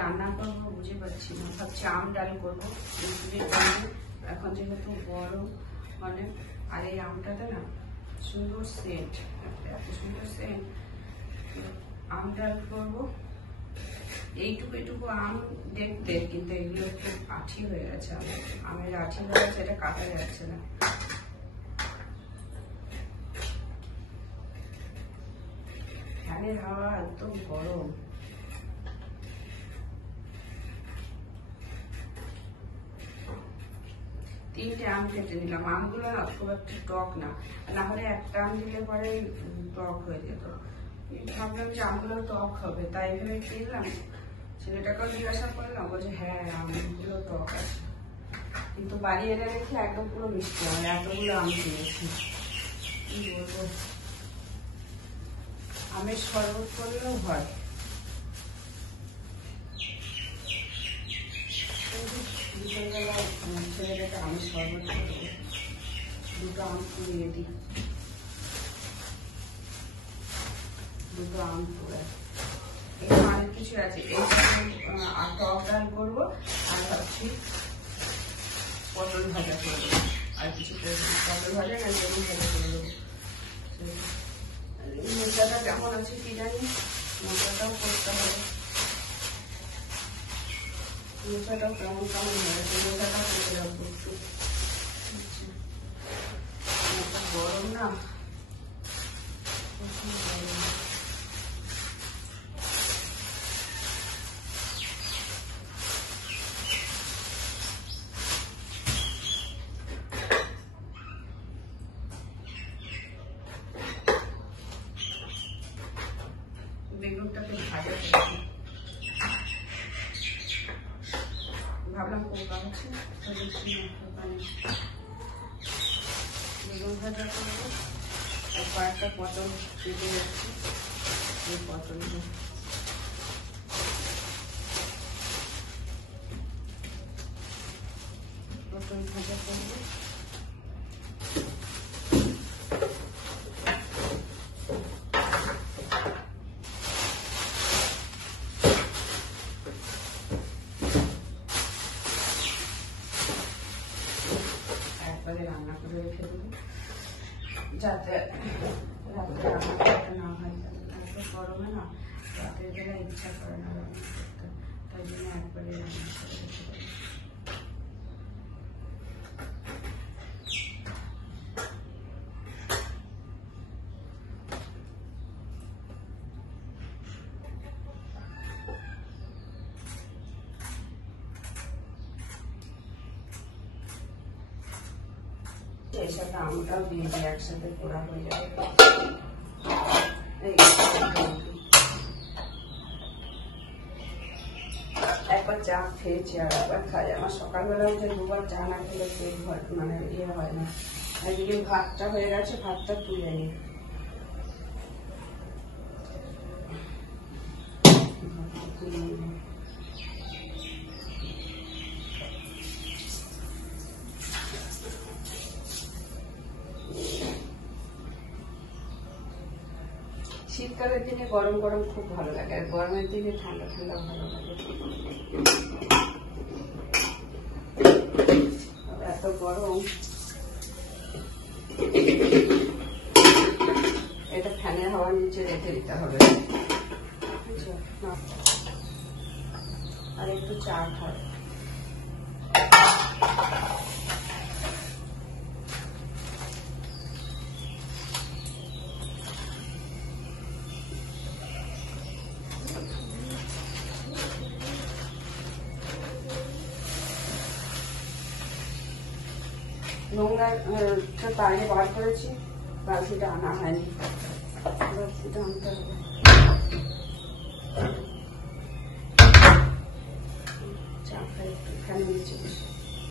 রান্না করবো বুঝে পাচ্ছি না, ভাবছি আম ডাল করবো। এখন যেহেতু গরম মানে, আর এই আমটাতে না সুন্দর সেন্ট, এত সুন্দর সেন্ট। আম ডাল করবো। এইটুকু আম দেখতে, কিন্তু এগুলো একটু আঠি হয়ে গেছে, আমের আঠি হয়ে গেছে, এটা কাটা যাচ্ছে না। ফ্যানের হাওয়া একদম গরম। তিনটে আম কেটে নিলাম। আমগুলো না খুব একটা টক না, না হলে একটা আম দিলে পরে টক হয়ে যেত। ভাবলাম যে আমগুলো টক হবে, তাই ভেবে কিনলাম। ছেলেটাকেও জিজ্ঞাসা করলাম, বলছে হ্যাঁ আমগুলো টক আছে, কিন্তু বাড়ি এনে রেখে একদম পুরো মিষ্টি হবে। এতগুলো আম কিনেছি, কি বলবো। আমের শরবত করলেও হয়। বিকেলবেলায় ছেলেটাকে আমের শরবত করবো, দুটো আম পুড়িয়ে দিই, দুটো আম পুড়ে। এখানে অনেক কিছু আছে, এই টক ডাল করবো, আর ভাবছি পটল ভাজা করবো, আর কিছু করবো। পটল ভাজা না বেগুন ভাজা করে দেবো। মশলাটা কেমন আছে কি জানি, মশলাটাও করতে হবে। মশলাটাও কেমন কেমন হয়েছে, মশলাটাও করতে রাখবো একটু। গরম না, বেগুনটাকে ভাজা করছি। ভাবলাম পোকা হচ্ছে, বেগুন ভাজা করবো। আর কয়েকটা পটল কেটে যাচ্ছি, এই পটলগুলো পটল ভাজা করবো। রান্না করে রেখে দেবো, যাতে রাত্রে রান্না করতে না হয়। এত গরমে না রাতের বেলা ইচ্ছা করে না রান্না করতে, তাই জন্য একবারে রান্না করে রেখে দেবো। এর সাথে আমটাও দিয়ে দিই, একসাথে পোড়া হয়ে যাবে। একবার চা খেয়েছি আর একবার খাই। আমার সকালবেলা উঠে দুবার চা না খেলে পেট মানে ইয়ে হয় না। একদিকে ভাতটা হয়ে গেছে, ভাতটা তুলে নিই। শীতকালের দিনে গরম গরম খুব ভালো লাগে, আর গরমের দিনে ঠান্ডা ঠান্ডা ভালো লাগে। এত গরম, এটা ফ্যানের হাওয়ার নিচে রেখে দিতে হবে। আর একটু চা খাই। নোংরা বাইরে বার করেছি, বালতিটা আনা হয়নি, বালতিটা আনতে হবে। চা খাই একটু, ফ্যানের নিচে বসে।